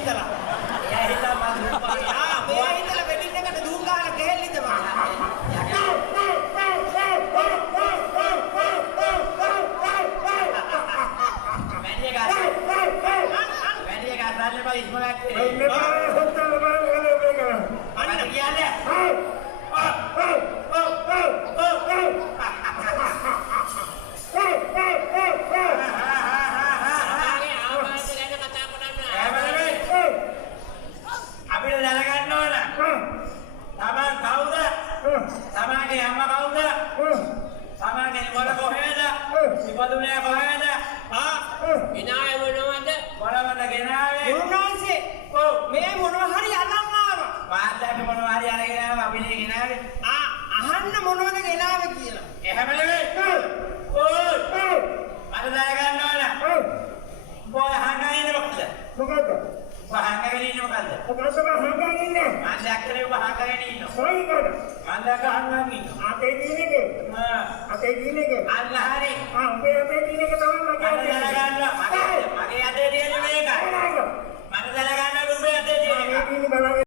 හිතලා. එයා හිතා මම මෙයා හිතලා වෙඩින් එකට දුම් ගහලා ගෙහෙල්ලිද මම. වැඩි එක අසල්ලේ බල ඉස්මලක් අන්න කියන්නේ අපිට දැනගන්න ඕන තමන් කවුද? තමන්ගේ අම්මා කවුද? තමන්ගේ මොන කොහෙද? ඉපදුනේ කොහෙද? විනාය මොනවද? මොනවද ගෙනාවේ? ගුරුනාන්සේ මේ මොනවා හරි අතන් ආවා. වාද්‍යක මොනවා හරි අරගෙන ආව අපිනේ ගෙනාවේ. අහන්න මොනවද ගෙනාවේ කියලා. එහෙම නෙවෙයි. ඕයි. අර දැනගන්න ඕන. බොය හංගගෙන ඉන්නේ මොකද? මොකද? වහංගගෙන ඉන්නේ මොකද? මොකද හංගගෙන ඉන්නේ? මම දැක්කේ වහංගගෙන ඉන්නවා. කොයිද? මම දැක්ක හංගගෙන ඉන්නවා. අපේ දිනේක. අපේ දිනේක. අන්න හරි. අපේ දිනේක තමයි මම අර දැනගන්න.